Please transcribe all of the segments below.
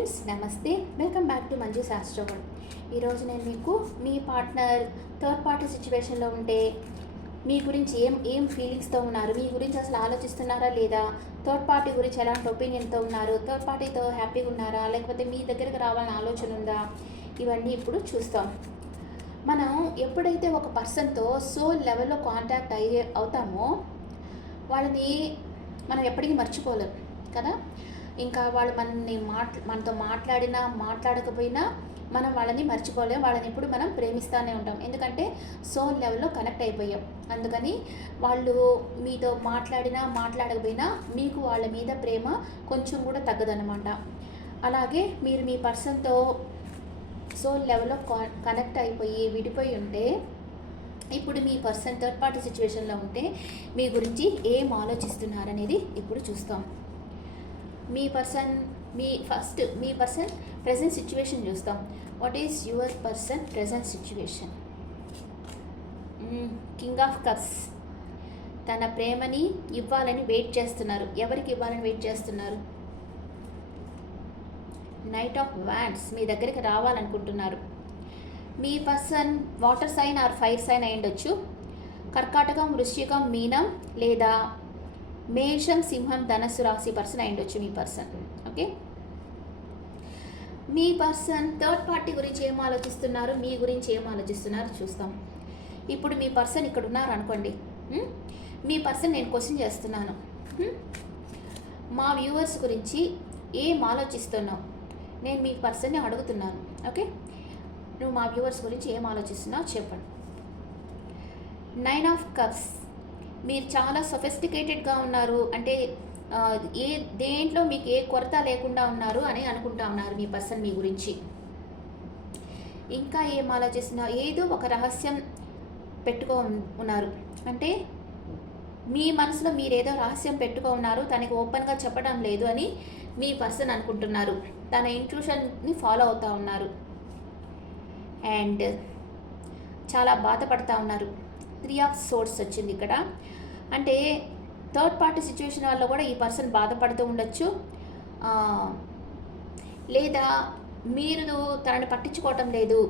Friends నమస్తే. Welcome back to Manju శాస్త్రగడ్. ఈరోజు నేను మీకు మీ పార్ట్నర్ థర్డ్ పార్టీ సిచ్యువేషన్లో ఉంటే మీ గురించి ఏం ఏం ఫీలింగ్స్తో ఉన్నారు? మీ గురించి అసలు ఆలోచిస్తున్నారా లేదా? థర్డ్ పార్టీ గురించి ఎలాంటి ఒపీనియన్తో ఉన్నారు? థర్డ్ పార్టీతో హ్యాపీగా ఉన్నారా? లేకపోతే మీ దగ్గరకు రావాలని ఆలోచన ఉందా? ఇవన్నీ ఇప్పుడు చూస్తాం. మనం ఎప్పుడైతే ఒక పర్సన్తో సోల్ లెవెల్లో కాంటాక్ట్ అయ్యే అవుతామో వాళ్ళని మనం ఎప్పటికీ మర్చిపోలేం కదా? ఇంకా వాళ్ళు మనల్ని మాట్ మనతో మాట్లాడినా మాట్లాడకపోయినా మనం వాళ్ళని మర్చిపోలేం. వాళ్ళని ఎప్పుడు మనం ప్రేమిస్తూనే ఉంటాం. ఎందుకంటే సోల్ లెవెల్లో కనెక్ట్ అయిపోయాం. అందుకని వాళ్ళు మీతో మాట్లాడినా మాట్లాడకపోయినా మీకు వాళ్ళ మీద ప్రేమ కొంచెం కూడా తగ్గదనమాట అలాగే మీరు మీ పర్సన్తో సోల్ లెవెల్లో కనెక్ట్ అయిపోయి విడిపోయి ఉంటే ఇప్పుడు మీ పర్సన్ థర్డ్ పార్టీ సిచ్యువేషన్లో ఉంటే మీ గురించి ఏం ఆలోచిస్తున్నారనేది ఇప్పుడు చూస్తాం. మీ పర్సన్ మీ ఫస్ట్ మీ పర్సన్ ప్రజెంట్ సిచ్యువేషన్ చూస్తాం. What is your person present situation king of cups తన ప్రేమని ఇవ్వాలని వెయిట్ చేస్తున్నారు. ఎవరికి ఇవ్వాలని వెయిట్ చేస్తున్నారు? నైట్ ఆఫ్ వ్యాండ్స్ మీ దగ్గరికి రావాలనుకుంటున్నారు. మీ person water sign or fire sign అయి ఉండొచ్చు కర్కాటకం వృశ్చికం మీనం లేదా మేషం సింహం ధనస్సు రాశి పర్సన్ అయి ఉండొచ్చు మీ పర్సన్. ఓకే? మీ పర్సన్ థర్డ్ పార్టీ గురించి ఏం ఆలోచిస్తున్నారు? మీ గురించి ఏం ఆలోచిస్తున్నారు? చూస్తాం. ఇప్పుడు మీ పర్సన్ ఇక్కడ ఉన్నారు అనుకోండి. మీ పర్సన్ నేను క్వశ్చన్ చేస్తున్నాను. మా వ్యూవర్స్ గురించి ఏం ఆలోచిస్తున్నావు? నేను మీ పర్సన్ని అడుగుతున్నాను. ఓకే? నువ్వు మా వ్యూవర్స్ గురించి ఏం ఆలోచిస్తున్నావు? చెప్పండి. Nine of cups. మీరు చాలా సొఫెస్టికేటెడ్గా ఉన్నారు. అంటే ఏ దేంట్లో మీకు ఏ కొరత లేకుండా ఉన్నారు అని అనుకుంటా ఉన్నారు మీ పర్సన్ మీ గురించి. ఇంకా ఏం ఆలోచిస్తున్నా ఏదో ఒక రహస్యం పెట్టుకో ఉన్నారు. అంటే మీ మనసులో మీరు ఏదో రహస్యం పెట్టుకో ఉన్నారు తనకి ఓపెన్గా చెప్పడం లేదు అని మీ పర్సన్ అనుకుంటున్నారు. తన ఇంట్యూషన్ని ఫాలో అవుతూ ఉన్నారు. అండ్ చాలా బాధపడతా ఉన్నారు. త్రీ ఆఫ్ సోర్స్ వచ్చింది ఇక్కడ. అంటే థర్డ్ పార్టీ సిచ్యువేషన్ వల్ల కూడా ఈ పర్సన్ బాధపడుతూ ఉండొచ్చు. లేదా మీరు తనని పట్టించుకోవటం లేదు.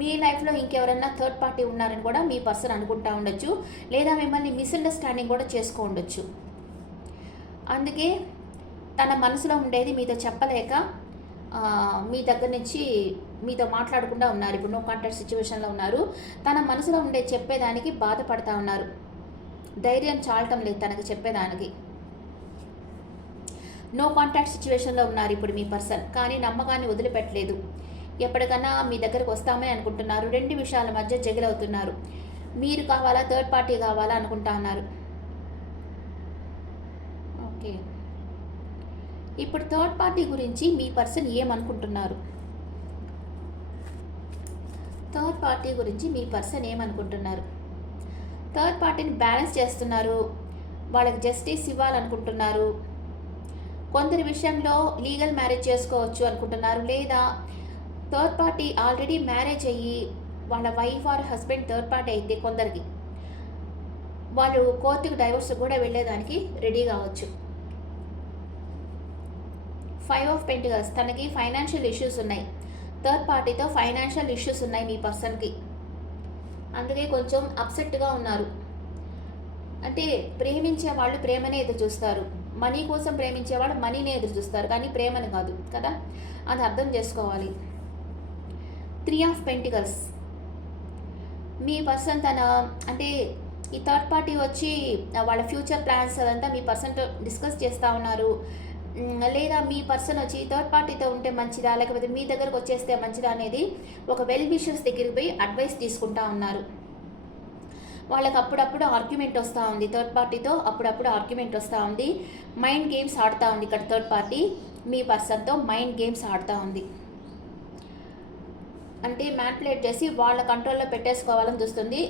మీ లైఫ్లో ఇంకెవరైనా థర్డ్ పార్టీ ఉన్నారని కూడా మీ పర్సన్ అనుకుంటా ఉండొచ్చు. లేదా మిమ్మల్ని మిస్అండర్స్టాండింగ్ కూడా చేసుకో ఉండొచ్చు. అందుకే తన మనసులో ఉండేది మీతో చెప్పలేక మీ దగ్గర నుంచి మీతో మాట్లాడకుండా ఉన్నారు. ఇప్పుడు నో కాంటాక్ట్ సిచ్యువేషన్లో ఉన్నారు. తన మనసులో ఉండే చెప్పేదానికి బాధపడతా ఉన్నారు. ధైర్యం చాలటం లేదు తనకు చెప్పేదానికి. నో కాంటాక్ట్ సిచ్యువేషన్లో ఉన్నారు ఇప్పుడు మీ పర్సన్ కానీ నమ్మకాన్ని వదిలిపెట్టలేదు. ఎప్పటికన్నా మీ దగ్గరకు వస్తామని అనుకుంటున్నారు. రెండు విషయాల మధ్య జగిలవుతున్నారు మీరు కావాలా థర్డ్ పార్టీ కావాలా అనుకుంటా ఉన్నారు. ఓకే. ఇప్పుడు థర్డ్ పార్టీ గురించి మీ పర్సన్ ఏమనుకుంటున్నారు? థర్డ్ పార్టీ గురించి మీ పర్సన్ ఏమనుకుంటున్నారు? థర్డ్ పార్టీని బ్యాలెన్స్ చేస్తున్నారు. వాళ్ళకి జస్టిస్ ఇవ్వాలనుకుంటున్నారు. కొందరి విషయంలో లీగల్ మ్యారేజ్ చేసుకోవచ్చు అనుకుంటున్నారు. లేదా థర్డ్ పార్టీ ఆల్రెడీ మ్యారేజ్ అయ్యి వాళ్ళ wife or husband third party అయితే కొందరికి వాళ్ళు కోర్టుకు డైవర్స్ కూడా వెళ్ళేదానికి రెడీ కావచ్చు. Five of pentacles. తనకి ఫైనాన్షియల్ ఇష్యూస్ ఉన్నాయి. థర్డ్ పార్టీతో ఫైనాన్షియల్ ఇష్యూస్ ఉన్నాయి మీ పర్సన్కి. అందుకే కొంచెం అప్సెట్గా ఉన్నారు. అంటే ప్రేమించే వాళ్ళు ప్రేమనే ఎదురు చూస్తారు. మనీ కోసం ప్రేమించే వాళ్ళు మనీనే ఎదురు చూస్తారు. కానీ ప్రేమని కాదు కదా? అది అర్థం చేసుకోవాలి. Three of pentacles. Me person తన అంటే ఈ థర్డ్ పార్టీ వచ్చి వాళ్ళ ఫ్యూచర్ ప్లాన్స్ అదంతా మీ పర్సన్తో డిస్కస్ చేస్తూ ఉన్నారు. లేదా మీ పర్సన్ వచ్చి థర్డ్ పార్టీతో ఉంటే మంచిదా? లేకపోతే మీ దగ్గరకు వచ్చేస్తే మంచిదా అనేది ఒక వెల్ విషర్స్ దగ్గరికి పోయి అడ్వైస్ తీసుకుంటా ఉన్నారు. వాళ్ళకి అప్పుడప్పుడు ఆర్గ్యుమెంట్ వస్తూ ఉంది. థర్డ్ పార్టీతో అప్పుడప్పుడు ఆర్గ్యుమెంట్ వస్తూ ఉంది. మైండ్ గేమ్స్ ఆడుతూ ఉంది ఇక్కడ థర్డ్ పార్టీ. మీ పర్సన్తో మైండ్ గేమ్స్ ఆడుతూ ఉంది. అంటే మ్యాన్పులేట్ చేసి వాళ్ళ కంట్రోల్లో పెట్టేసుకోవాలని చూస్తుంది.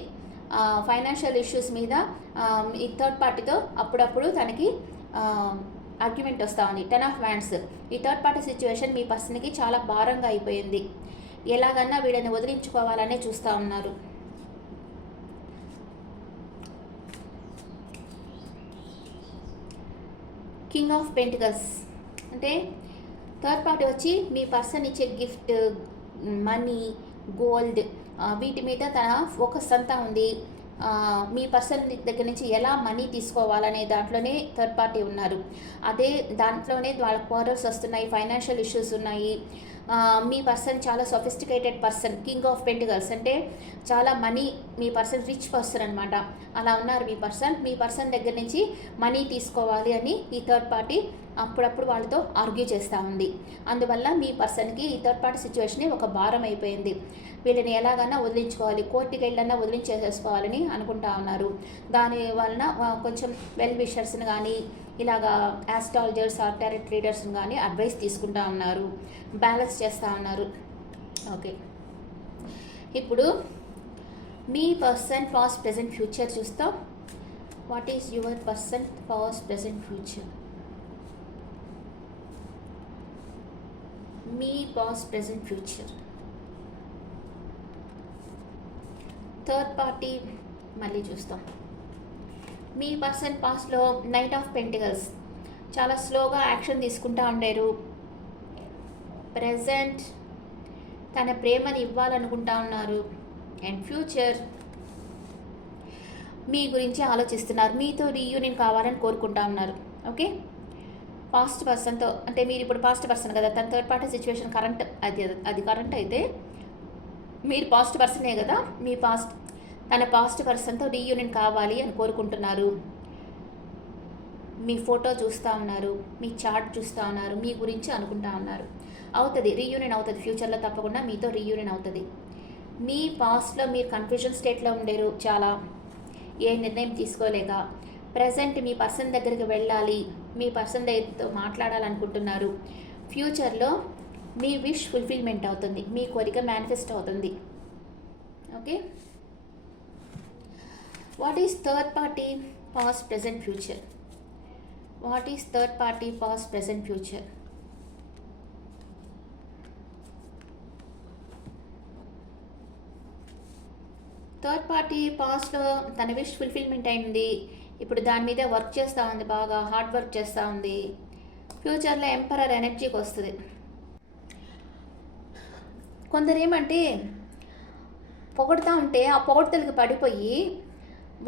ఫైనాన్షియల్ ఇష్యూస్ మీద ఈ థర్డ్ పార్టీతో అప్పుడప్పుడు తనకి ఆర్గ్యుమెంట్ వస్తూ ఉంది. టెన్ ఆఫ్ వ్యాండ్స్ ఈ థర్డ్ పార్టీ సిచ్యువేషన్ మీ పర్సన్కి చాలా భారంగా అయిపోయింది. ఎలాగన్నా వీళ్ళని వదిలించుకోవాలనే చూస్తూ ఉన్నారు. కింగ్ ఆఫ్ పెంటికల్స్ అంటే థర్డ్ పార్టీ వచ్చి మీ పర్సన్ ఇచ్చే గిఫ్ట్ మనీ గోల్డ్ వీటి మీద తన ఫోకస్ అంతా ఉంది. మీ పర్సన్ దగ్గర నుంచి ఎలా మనీ తీసుకోవాలనే దాంట్లోనే థర్డ్ పార్టీ ఉన్నారు. అదే దాంట్లోనే వాళ్ళ క్వారల్స్ వస్తున్నాయి ఫైనాన్షియల్ ఇష్యూస్ ఉన్నాయి మీ పర్సన్ చాలా sophisticated person king of pentacles. అంటే చాలా మనీ మీ పర్సన్ రిచ్ పర్సన్ అనమాట అలా ఉన్నారు మీ పర్సన్. మీ పర్సన్ దగ్గర నుంచి మనీ తీసుకోవాలి అని ఈ థర్డ్ పార్టీ అప్పుడప్పుడు వాళ్ళతో ఆర్గ్యూ చేస్తూ ఉంది. అందువల్ల మీ పర్సన్కి ఈ థర్డ్ పార్టీ సిచ్యువేషనే ఒక భారం అయిపోయింది. వీళ్ళని ఎలాగైనా వదిలించుకోవాలి. కోర్టుకి వెళ్ళన్నా వదిలించేసేసుకోవాలని అనుకుంటా ఉన్నారు. దాని వలన కొంచెం వెల్ విషర్స్ని కానీ ఇలాగా యాస్ట్రాలజర్స్ ఆర్ టారెట్ రీడర్స్ని కానీ అడ్వైస్ తీసుకుంటా ఉన్నారు. బ్యాలెన్స్ చేస్తూ ఉన్నారు. ఓకే ఇప్పుడు మీ పర్సన్ పాస్ట్ ప్రజెంట్ ఫ్యూచర్ చూస్తాం. What is your person past present future me past present future third party మళ్ళీ చూస్తాం. మీ పర్సన్ పాస్ట్లో నైట్ ఆఫ్ పెంటికల్స్. చాలా స్లోగా యాక్షన్ తీసుకుంటా ఉండారు. ప్రజెంట్ తన ప్రేమని ఇవ్వాలనుకుంటా ఉన్నారు. అండ్ ఫ్యూచర్ మీ గురించి ఆలోచిస్తున్నారు. మీతో రీయూనియన్ కావాలని కోరుకుంటా ఉన్నారు. ఓకే? పాస్ట్ పర్సన్తో అంటే మీరు ఇప్పుడు పాస్ట్ పర్సన్ కదా తన థర్డ్ పార్టీ సిచ్యువేషన్ కరెంట్ అది అది కరెంట్ అయితే మీరు పాస్ట్ పర్సనే కదా మీ పాస్ట్ తన పాస్ట్ పర్సన్తో రీయూనియన్ కావాలి అని కోరుకుంటున్నారు. మీ ఫోటో చూస్తూ ఉన్నారు మీ చార్ట్ చూస్తూ ఉన్నారు మీ గురించి అనుకుంటా ఉన్నారు. అవుతుంది రీయూనియన్ అవుతుంది ఫ్యూచర్లో తప్పకుండా మీతో రీయూనియన్ అవుతుంది. మీ పాస్ట్లో మీరు కన్ఫ్యూజన్ స్టేట్లో ఉండేరు చాలా. ఏ నిర్ణయం తీసుకోలేక ప్రజెంట్ మీ పర్సన్ దగ్గరికి వెళ్ళాలి మీ పర్సన్ దగ్గరతో మాట్లాడాలనుకుంటున్నారు. ఫ్యూచర్లో మీ విష్ ఫుల్ఫిల్మెంట్ అవుతుంది మీ కోరిక మేనిఫెస్ట్ అవుతుంది. Okay what is third party past present future what is third party past present future third party పాస్ట్లో తన విష్ ఫుల్ఫిల్మెంట్ అయింది. ఇప్పుడు దాని మీద వర్క్ చేస్తూ ఉంది బాగా హార్డ్ వర్క్ చేస్తూ ఉంది. ఫ్యూచర్లో ఎంపరర్ ఎనర్జీకి వస్తుంది. కొందరు ఏమంటే పొగడుతూ ఉంటే ఆ పొగడ్తలకు పడిపోయి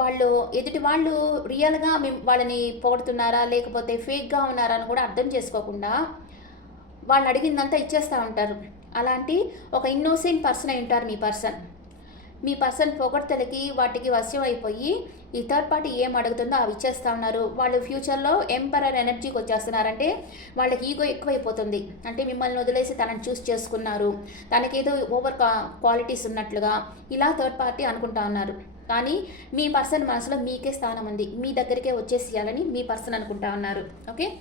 వాళ్ళు ఎదుటి వాళ్ళు రియల్గా మేము వాళ్ళని పొగడుతున్నారా లేకపోతే ఫేక్గా ఉన్నారా అని కూడా అర్థం చేసుకోకుండా వాళ్ళు అడిగిందంతా ఇచ్చేస్తూ ఉంటారు. అలాంటి ఒక ఇన్నోసెంట్ పర్సన్ అయి ఉంటారు మీ పర్సన్ మీ పర్సన్ పొగడ్తలకి వాటికి వశ్యం అయిపోయి ఈ థర్డ్ పార్టీ ఏం అడుగుతుందో అవి ఇచ్చేస్తూ ఉన్నారు. వాళ్ళు ఫ్యూచర్లో ఎంపరర్ ఎనర్జీకి వచ్చేస్తున్నారంటే వాళ్ళకి ఈగో ఎక్కువైపోతుంది. అంటే మిమ్మల్ని వదిలేసి తనని చూస్ చేసుకున్నారు. తనకేదో ఓవర్ క్వాలిటీస్ ఉన్నట్లుగా ఇలా థర్డ్ పార్టీ అనుకుంటా ఉన్నారు. కానీ మీ పర్సన్ మనసులో మీకే స్థానం ఉంది. మీ దగ్గరికే వచ్చేసేయాలని మీ పర్సన్ అనుకుంటా ఉన్నారు. ఓకే?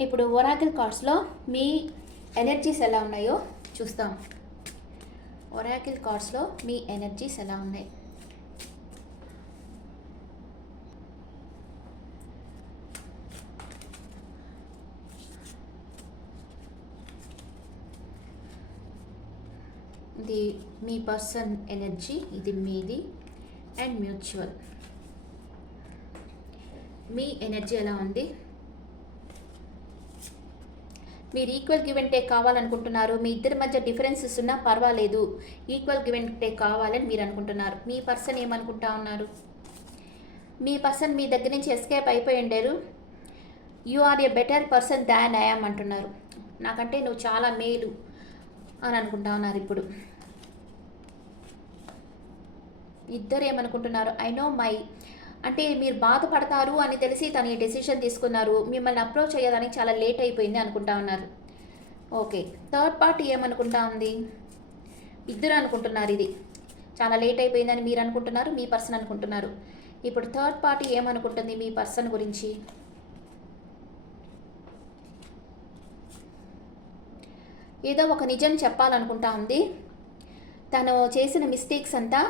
ఇప్పుడు ఒరాకిల్ కార్డ్స్లో మీ ఎనర్జీస్ ఎలా ఉన్నాయో చూస్తాం. ఒరాకిల్ కార్డ్స్లో మీ ఎనర్జీస్ ఎలా ఉన్నాయి? ఇది మీ పర్సన్ ఎనర్జీ ఇది మీది అండ్ మ్యూచువల్. మీ ఎనర్జీ ఎలా ఉంది? మీరు ఈక్వల్ గివ్ అండ్ టేక్ కావాలనుకుంటున్నారు. మీ ఇద్దరి మధ్య డిఫరెన్సెస్ ఉన్నా పర్వాలేదు. ఈక్వల్ గివ్ అండ్ టేక్ కావాలని మీరు అనుకుంటున్నారు. మీ పర్సన్ ఏమనుకుంటా ఉన్నారు? మీ పర్సన్ మీ దగ్గర నుంచి ఎస్కేప్ అయిపోయి ఉండారు. You are a better person than I'm అంటున్నారు. నాకంటే నువ్వు చాలా మేలు అని అనుకుంటా ఉన్నారు ఇప్పుడు. ఇద్దరు ఏమనుకుంటున్నారు ఐ నో మై అంటే మీరు బాధపడతారు అని తెలిసి తను ఈ డెసిషన్ తీసుకున్నారు. మిమ్మల్ని అప్రోచ్ అయ్యేదానికి చాలా లేట్ అయిపోయింది అనుకుంటా ఉన్నారు. ఓకే థర్డ్ పార్టీ ఏమనుకుంటా ఉంది? ఇద్దరు అనుకుంటున్నారు ఇది. చాలా లేట్ అయిపోయిందని మీరు అనుకుంటున్నారు మీ పర్సన్ అనుకుంటున్నారు. ఇప్పుడు థర్డ్ పార్టీ ఏమనుకుంటుంది మీ పర్సన్ గురించి? ఏదో ఒక నిజం చెప్పాలనుకుంటా ఉంది. తను చేసిన మిస్టేక్స్ అంతా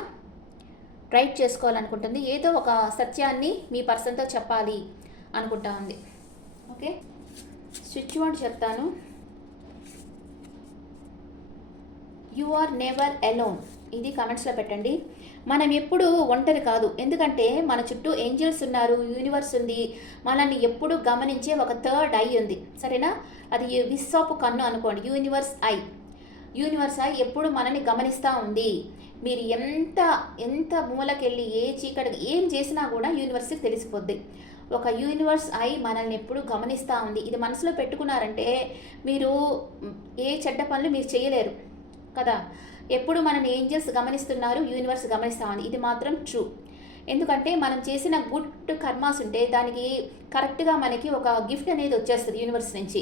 రైట్ చేసుకోవాలనుకుంటుంది. ఏదో ఒక సత్యాన్ని మీ పర్సన్తో చెప్పాలి అనుకుంటా ఉంది. ఓకే? స్విచ్ వర్డ్ చెప్తాను. యు ఆర్ నెవర్ అలోన్ ఇది కమెంట్స్లో పెట్టండి. మనం ఎప్పుడు ఒంటరి కాదు. ఎందుకంటే మన చుట్టూ ఏంజల్స్ ఉన్నారు యూనివర్స్ ఉంది. మనల్ని ఎప్పుడు గమనించే ఒక థర్డ్ ఐ ఉంది. సరేనా? అది విశ్వపు కన్ను అనుకోండి. Universe I. యూనివర్స్ ఐ ఎప్పుడు మనని గమనిస్తూ ఉంది. మీరు ఎంత ఎంత మూలకెళ్ళి ఏ చీకటి ఏం చేసినా కూడా యూనివర్స్కి తెలిసిపోద్ది. ఒక యూనివర్స్ అయి మనల్ని ఎప్పుడు గమనిస్తూ ఉంది. ఇది మనసులో పెట్టుకున్నారంటే మీరు ఏ చెడ్డ పనులు మీరు చేయలేరు కదా. ఎప్పుడు మనని ఏంజల్స్ గమనిస్తున్నారు యూనివర్స్ గమనిస్తూ ఉంది. ఇది మాత్రం ట్రూ. ఎందుకంటే మనం చేసిన గుడ్ కర్మాస్ ఉంటే దానికి కరెక్ట్గా మనకి ఒక గిఫ్ట్ అనేది వచ్చేస్తుంది యూనివర్స్ నుంచి.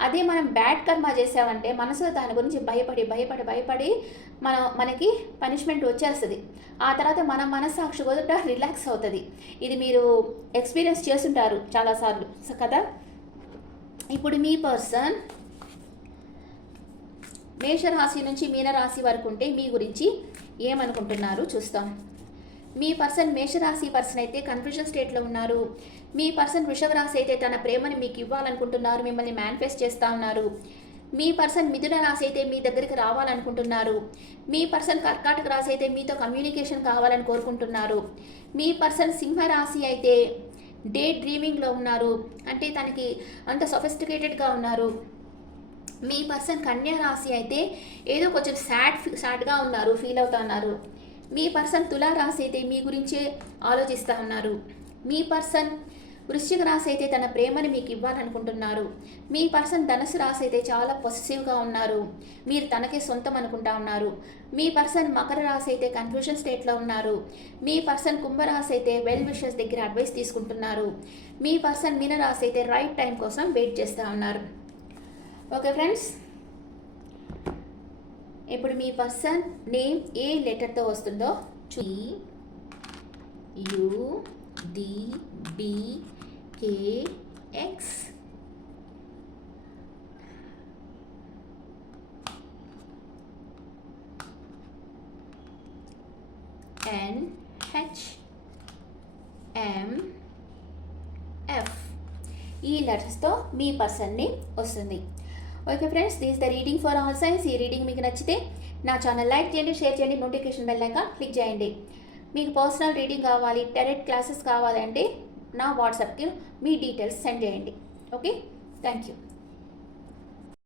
అదే మనం బ్యాడ్ కర్మ చేసామంటే మనసులో దాని గురించి భయపడి భయపడి భయపడి మన మనకి పనిష్మెంట్ వచ్చేస్తుంది. ఆ తర్వాత మన మనస్సాక్షి కూడా రిలాక్స్ అవుతుంది. ఇది మీరు ఎక్స్పీరియన్స్ చేస్తుంటారు చాలాసార్లు. కదా? ఇప్పుడు మీ పర్సన్ మేషరాశి నుంచి మీనరాశి వరకు ఉంటే మీ గురించి ఏమనుకుంటున్నారు? చూస్తాం. మీ పర్సన్ మేషరాశి పర్సన్ అయితే కన్ఫ్యూజన్ స్టేట్లో ఉన్నారు. మీ పర్సన్ వృషభ రాశి అయితే తన ప్రేమని మీకు ఇవ్వాలనుకుంటున్నారు మిమ్మల్ని మేనిఫెస్ట్ చేస్తూ ఉన్నారు. మీ పర్సన్ మిథున రాశి అయితే మీ దగ్గరికి రావాలనుకుంటున్నారు. మీ పర్సన్ కర్కాటక రాశి అయితే మీతో కమ్యూనికేషన్ కావాలని కోరుకుంటున్నారు. మీ పర్సన్ సింహ రాశి అయితే డే డ్రీమింగ్లో ఉన్నారు. అంటే తనకి అంత సొఫిస్టికేటెడ్గా ఉన్నారు. మీ పర్సన్ కన్యా రాశి అయితే ఏదో కొంచెం సాడ్ సాడ్గా ఉన్నారు ఫీల్ అవుతా ఉన్నారు. మీ పర్సన్ తులా రాశి అయితే మీ గురించే ఆలోచిస్తూ ఉన్నారు. మీ పర్సన్ వృశ్చిక రాశి అయితే తన ప్రేమని మీకు ఇవ్వాలనుకుంటున్నారు. మీ పర్సన్ ధనుసు రాశి అయితే చాలా పొసెసివ్గా ఉన్నారు. మీరు తనకే సొంతం అనుకుంటా ఉన్నారు. మీ పర్సన్ మకర రాశి అయితే కన్ఫ్యూషన్ స్టేట్లో ఉన్నారు. మీ పర్సన్ కుంభరాశి అయితే వెల్ విషెస్ దగ్గర అడ్వైస్ తీసుకుంటున్నారు. మీ పర్సన్ మీన రాశి అయితే రైట్ టైం కోసం వెయిట్ చేస్తూ ఉన్నారు. ఓకే ఫ్రెండ్స్ ఇప్పుడు మీ పర్సన్ నేమ్ ఏ లెటర్తో వస్తుందో చూ U D B K X N H M F E లెటర్స్తో మీ పర్సన్ని వస్తుంది. Okay friends this the reading for all signs. ఈ రీడింగ్ మీకు నచ్చితే నా ఛానల్ లైక్ చేయండి షేర్ చేయండి నోటిఫికేషన్ బెల్ క్లిక్ చేయండి. మీకు పర్సనల్ రీడింగ్ కావాలి టెరెట్ క్లాసెస్ కావాలంటే నా వాట్సాప్కి మీ డీటెయిల్స్ సెండ్ చేయండి. ఓకే? Thank you.